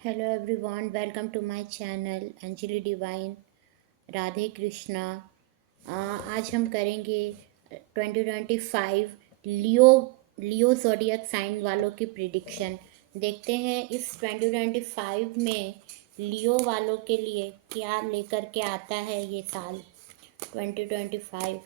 Hello everyone, welcome to my channel Anjali divine. Radhe Krishna. आज हम करेंगे 2025 लियो लियो ज़ोडिएक साइन वालों की प्रिडिक्शन। देखते हैं इस 2025 में लियो वालों के लिए क्या लेकर के आता है ये साल 2025।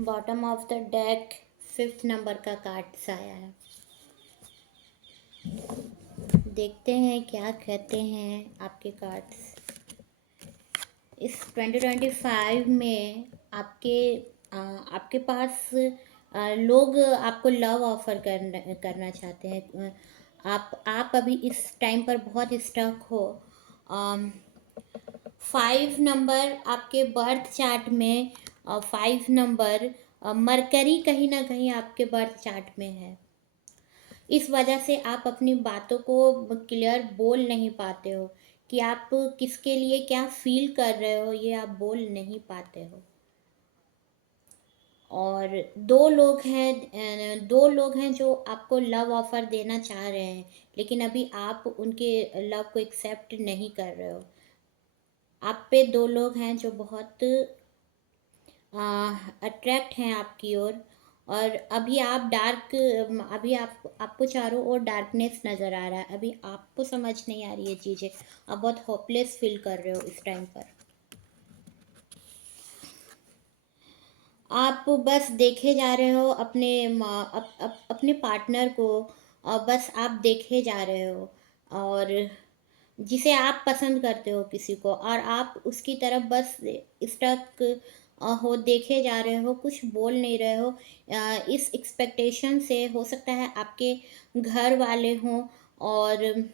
Bottom of the deck 5th number का कार्ड्स आया है। देखते हैं क्या कहते हैं आपके कार्ड्स। इस 2025 में आपके पास लोग आपको लव ऑफर करना चाहते हैं। आप अभी इस टाइम पर बहुत स्टक हो। 5 नंबर आपके बर्थ चार्ट में, 5 नंबर मरकरी कहीं ना कहीं आपके बर्थ चार्ट में है। इस वजह से आप अपनी बातों को क्लियर बोल नहीं पाते हो कि आप किसके लिए क्या फील कर रहे हो, ये आप बोल नहीं पाते हो। और दो लोग हैं जो आपको लव ऑफर देना चाह रहे हैं, लेकिन अभी आप उनके लव को एक्सेप्ट नहीं कर रहे हो। आप पे दो लोग हैं जो बहुत अट्रैक्ट हैं आपकी ओर। और अभी आप डार्क अभी आपको चारों ओर डार्कनेस नज़र आ रहा है। अभी आपको समझ नहीं आ रही है चीज़ें। आप बहुत होपलेस फील कर रहे हो इस टाइम पर। आप बस देखे जा रहे हो अपने पार्टनर को। बस आप देखे जा रहे हो, और जिसे आप पसंद करते हो किसी को, और आप उसकी तरफ बस स्टक हो, देखे जा रहे हो, कुछ बोल नहीं रहे हो। इस एक्सपेक्टेशन से हो सकता है आपके घर वाले हों, और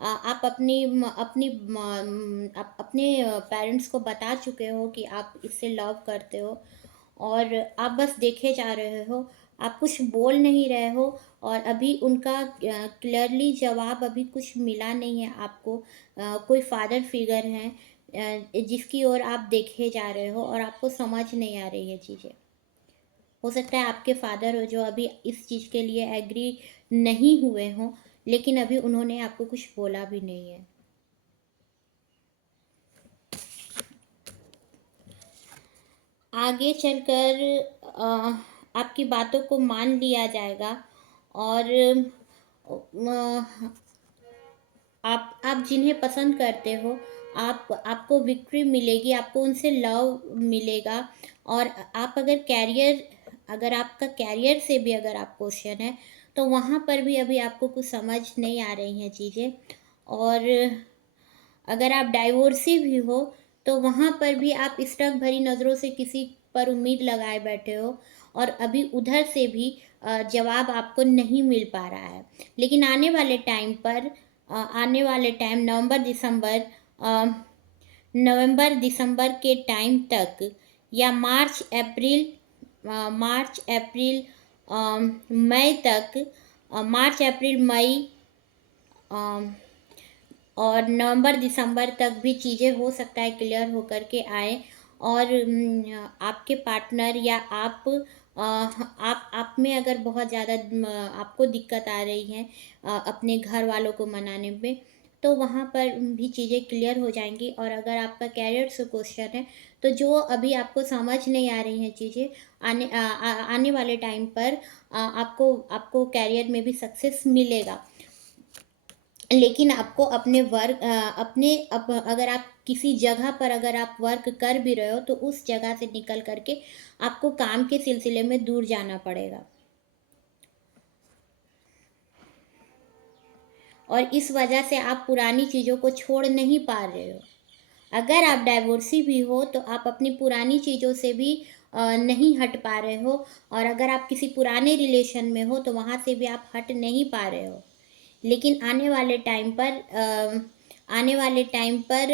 आप अपने पेरेंट्स को बता चुके हो कि आप इससे लव करते हो, और आप बस देखे जा रहे हो। आप कुछ बोल नहीं रहे हो, और अभी उनका क्लियरली जवाब अभी कुछ मिला नहीं है आपको। कोई फादर फिगर है जिसकी ओर आप देखे जा रहे हो, और आपको समझ नहीं आ रही है चीज़ें। हो सकता है आपके फादर हो जो अभी इस चीज़ के लिए एग्री नहीं हुए हों, लेकिन अभी उन्होंने आपको कुछ बोला भी नहीं है। आगे चलकर आपकी बातों को मान लिया जाएगा, और आप जिन्हें पसंद करते हो, आपको विक्ट्री मिलेगी, आपको उनसे लव मिलेगा। और आप अगर आपका कैरियर से भी अगर आप क्वेश्चन है, तो वहाँ पर भी अभी आपको कुछ समझ नहीं आ रही हैं चीज़ें। और अगर आप डाइवोर्सी भी हो, तो वहाँ पर भी आप स्टक भरी नज़रों से किसी पर उम्मीद लगाए बैठे हो, और अभी उधर से भी जवाब आपको नहीं मिल पा रहा है। लेकिन आने वाले टाइम नवंबर दिसंबर के टाइम तक, या मार्च अप्रैल मई तक, मार्च अप्रैल मई और नवंबर दिसंबर तक भी चीज़ें हो सकता है क्लियर होकर के आए। और आपके पार्टनर या आप में अगर बहुत ज़्यादा आपको दिक्कत आ रही है अपने घर वालों को मनाने में, तो वहाँ पर भी चीज़ें क्लियर हो जाएंगी। और अगर आपका कैरियर से क्वेश्चन है, तो जो अभी आपको समझ नहीं आ रही हैं चीज़ें, आने वाले टाइम पर आपको कैरियर में भी सक्सेस मिलेगा। लेकिन आपको अपने वर्क अगर आप किसी जगह पर अगर आप वर्क कर भी रहे हो, तो उस जगह से निकल करके आपको काम के सिलसिले में दूर जाना पड़ेगा। और इस वजह से आप पुरानी चीज़ों को छोड़ नहीं पा रहे हो। अगर आप डाइवोर्सी भी हो तो आप अपनी पुरानी चीज़ों से भी नहीं हट पा रहे हो, और अगर आप किसी पुराने रिलेशन में हो तो वहाँ से भी आप हट नहीं पा रहे हो। लेकिन आने वाले टाइम पर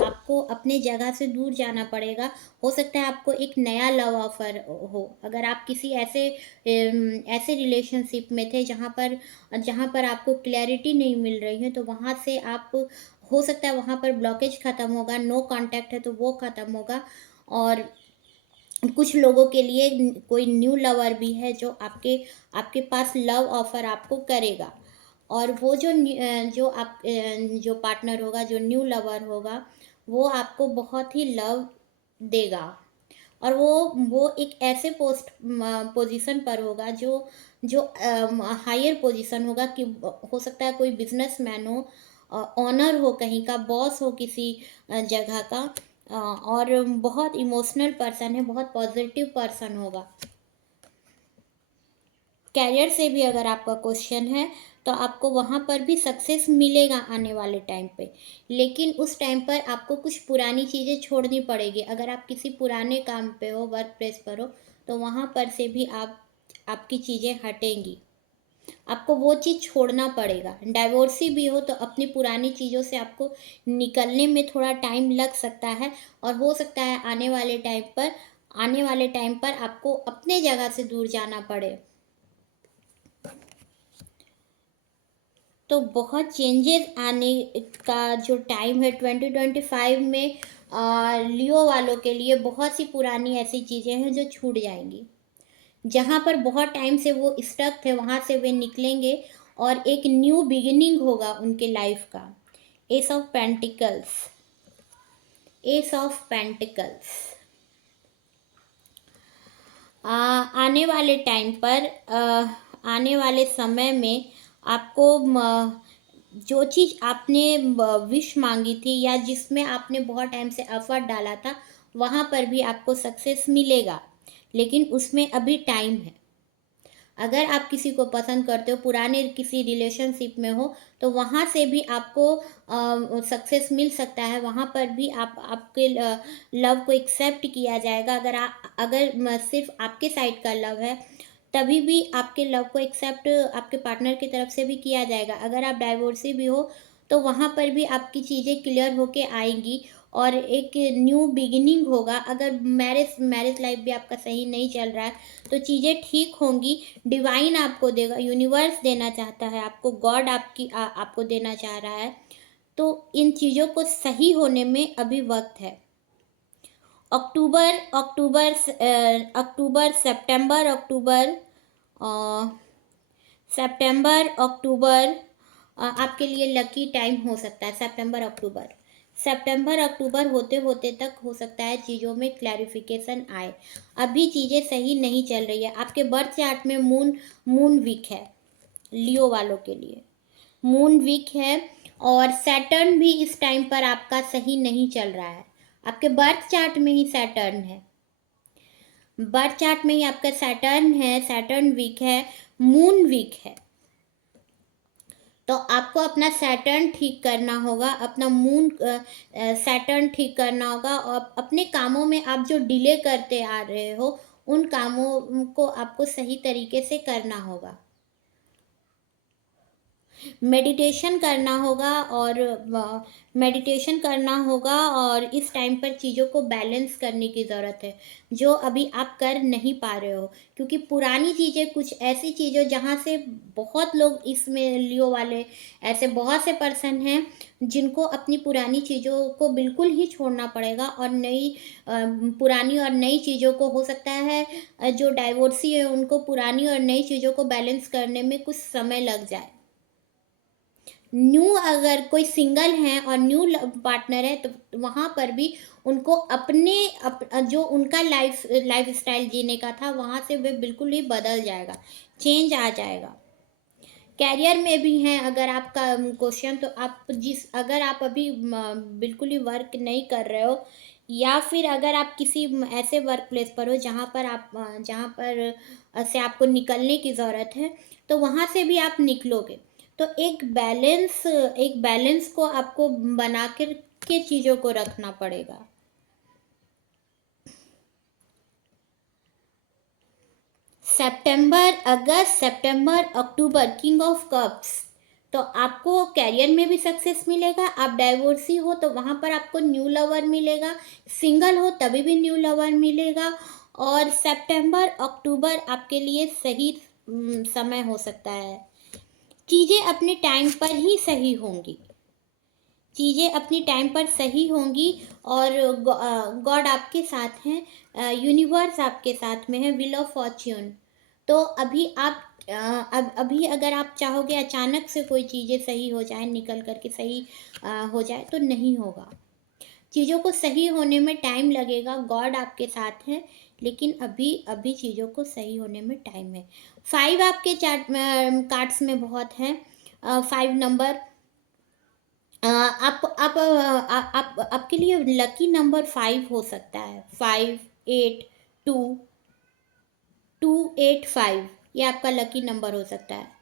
आपको अपने जगह से दूर जाना पड़ेगा। हो सकता है आपको एक नया लव ऑफ़र हो। अगर आप किसी ऐसे रिलेशनशिप में थे जहाँ पर आपको क्लैरिटी नहीं मिल रही है, तो वहाँ से आप, हो सकता है वहाँ पर ब्लॉकेज ख़त्म होगा, नो कॉन्टैक्ट है तो वो ख़त्म होगा। और कुछ लोगों के लिए कोई न्यू लवर भी है जो आपके आपके पास लव ऑफ़र आपको करेगा। और वो जो पार्टनर होगा, जो न्यू लवर होगा, वो आपको बहुत ही लव देगा। और वो एक ऐसे पोजीशन पर होगा जो जो हायर पोजीशन होगा, कि हो सकता है कोई बिजनेसमैन हो, ऑनर हो, कहीं का बॉस हो किसी जगह का, और बहुत इमोशनल पर्सन है, बहुत पॉजिटिव पर्सन होगा। कैरियर से भी अगर आपका क्वेश्चन है तो आपको वहाँ पर भी सक्सेस मिलेगा आने वाले टाइम पे। लेकिन उस टाइम पर आपको कुछ पुरानी चीज़ें छोड़नी पड़ेगी। अगर आप किसी पुराने काम पे हो, वर्क प्लेस पर हो, तो वहाँ पर से भी आपकी चीज़ें हटेंगी। आपको वो चीज़ छोड़ना पड़ेगा। डाइवोर्सी भी हो तो अपनी पुरानी चीज़ों से आपको निकलने में थोड़ा टाइम लग सकता है, और हो सकता है आने वाले टाइम पर आपको अपने जगह से दूर जाना पड़े। तो बहुत चेंजेस आने का जो टाइम है 2025 में, लियो वालों के लिए बहुत सी पुरानी ऐसी चीज़ें हैं जो छूट जाएंगी। जहाँ पर बहुत टाइम से वो स्टक थे, वहाँ से वे निकलेंगे और एक न्यू बिगिनिंग होगा उनके लाइफ का। S of pentacles, S of pentacles. आने वाले टाइम पर, आने वाले समय में आपको जो चीज़ आपने विश मांगी थी, या जिसमें आपने बहुत टाइम से एफर्ट डाला था, वहाँ पर भी आपको सक्सेस मिलेगा। लेकिन उसमें अभी टाइम है। अगर आप किसी को पसंद करते हो, पुराने किसी रिलेशनशिप में हो, तो वहाँ से भी आपको सक्सेस मिल सकता है। वहाँ पर भी आपके लव को एक्सेप्ट किया जाएगा। अगर सिर्फ आपके साइड का लव है, तभी भी आपके लव को एक्सेप्ट आपके पार्टनर की तरफ से भी किया जाएगा। अगर आप डाइवोर्सी भी हो, तो वहाँ पर भी आपकी चीज़ें क्लियर होके आएंगी और एक न्यू बिगिनिंग होगा। अगर मैरिज लाइफ भी आपका सही नहीं चल रहा है, तो चीज़ें ठीक होंगी। डिवाइन आपको देगा, यूनिवर्स देना चाहता है आपको, गॉड आपको देना चाह रहा है। तो इन चीज़ों को सही होने में अभी वक्त है। अक्टूबर अक्टूबर अक्टूबर सितंबर अक्टूबर सितंबर अक्टूबर आपके लिए लकी टाइम हो सकता है। सितंबर अक्टूबर होते होते तक हो सकता है चीज़ों में क्लैरिफिकेशन आए। अभी चीज़ें सही नहीं चल रही है। आपके बर्थ चार्ट में मून वीक है, लियो वालों के लिए मून वीक है। और सैटर्न भी इस टाइम पर आपका सही नहीं चल रहा है। आपके बर्थ चार्ट में ही सैटर्न है, बर्थ चार्ट में ही आपका सैटर्न है, सैटर्न वीक है, मून वीक है। तो आपको अपना सैटर्न ठीक करना होगा, अपना सैटर्न ठीक करना होगा, और अपने कामों में आप जो डिले करते आ रहे हो, उन कामों को आपको सही तरीके से करना होगा। मेडिटेशन करना होगा, और इस टाइम पर चीज़ों को बैलेंस करने की ज़रूरत है, जो अभी आप कर नहीं पा रहे हो। क्योंकि पुरानी चीज़ें, कुछ ऐसी चीज़ें जहाँ से बहुत लोग, इसमें लियो वाले ऐसे बहुत से पर्सन हैं जिनको अपनी पुरानी चीज़ों को बिल्कुल ही छोड़ना पड़ेगा, और पुरानी और नई चीज़ों को, हो सकता है जो डाइवोर्सी है उनको पुरानी और नई चीज़ों को बैलेंस करने में कुछ समय लग जाए। अगर कोई सिंगल है और न्यू पार्टनर है, तो वहाँ पर भी उनको जो उनका लाइफ स्टाइल जीने का था, वहाँ से वे बिल्कुल ही बदल जाएगा, चेंज आ जाएगा। कैरियर में भी हैं अगर आपका क्वेश्चन, तो अगर आप अभी बिल्कुल ही वर्क नहीं कर रहे हो, या फिर अगर आप किसी ऐसे वर्क प्लेस पर हो जहाँ पर से आपको निकलने की ज़रूरत है, तो वहाँ से भी आप निकलोगे। तो एक बैलेंस को आपको बना कर के चीज़ों को रखना पड़ेगा। सितंबर अक्टूबर, किंग ऑफ कप्स। तो आपको करियर में भी सक्सेस मिलेगा। आप डाइवोर्सी हो तो वहाँ पर आपको न्यू लवर मिलेगा, सिंगल हो तभी भी न्यू लवर मिलेगा। और सितंबर अक्टूबर आपके लिए सही समय हो सकता है। चीज़ें अपने टाइम पर ही सही होंगी, चीज़ें अपनी टाइम पर सही होंगी। और गॉड आपके साथ हैं, यूनिवर्स आपके साथ में है, व्हील ऑफ फॉर्च्यून। तो अभी आप अभी अगर आप चाहोगे अचानक से कोई चीज़ें सही हो जाए, निकल कर के सही हो जाए, तो नहीं होगा। चीज़ों को सही होने में टाइम लगेगा, गॉड आपके साथ हैं, लेकिन अभी अभी चीज़ों को सही होने में टाइम है। 5 आपके चार्ट कार्ड्स में बहुत है। 5 नंबर आप आपके लिए लकी नंबर 5 हो सकता है। 5, 8, 2, 285 ये आपका लकी नंबर हो सकता है।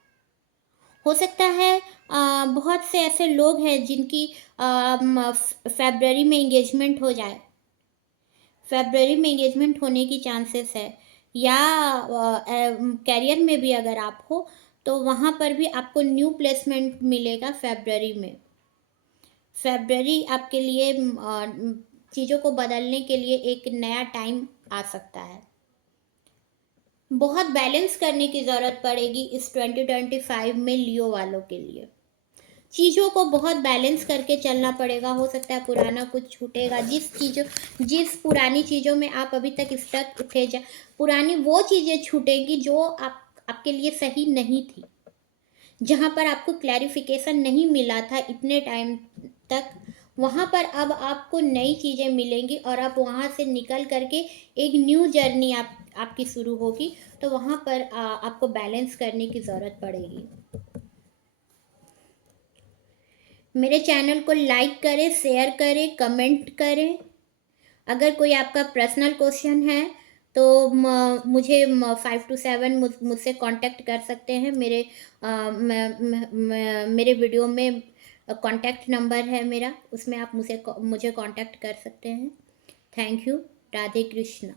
हो सकता है बहुत से ऐसे लोग हैं जिनकी फरवरी में एंगेजमेंट हो जाए, फरवरी में एंगेजमेंट होने की चांसेस है। या कैरियर में भी अगर आप हो तो वहाँ पर भी आपको न्यू प्लेसमेंट मिलेगा फरवरी में। फरवरी आपके लिए चीज़ों को बदलने के लिए एक नया टाइम आ सकता है। बहुत बैलेंस करने की ज़रूरत पड़ेगी इस 2025 में लियो वालों के लिए। चीज़ों को बहुत बैलेंस करके चलना पड़ेगा। हो सकता है पुराना कुछ छूटेगा, जिस पुरानी चीज़ों में आप अभी तक स्टक थे, पुरानी वो चीज़ें छूटेंगी जो आपके लिए सही नहीं थी, जहाँ पर आपको क्लैरिफिकेशन नहीं मिला था इतने टाइम तक। वहाँ पर अब आपको नई चीज़ें मिलेंगी और आप वहाँ से निकल करके एक न्यू जर्नी आपकी शुरू होगी। तो वहाँ पर आपको बैलेंस करने की ज़रूरत पड़ेगी। मेरे चैनल को लाइक करें, शेयर करें, कमेंट करें। अगर कोई आपका पर्सनल क्वेश्चन है तो मुझे 5 to 7 मुझसे कांटेक्ट कर सकते हैं। मेरे वीडियो में कांटेक्ट नंबर है मेरा, उसमें आप मुझे कांटेक्ट कर सकते हैं। Thank you. राधे कृष्णा।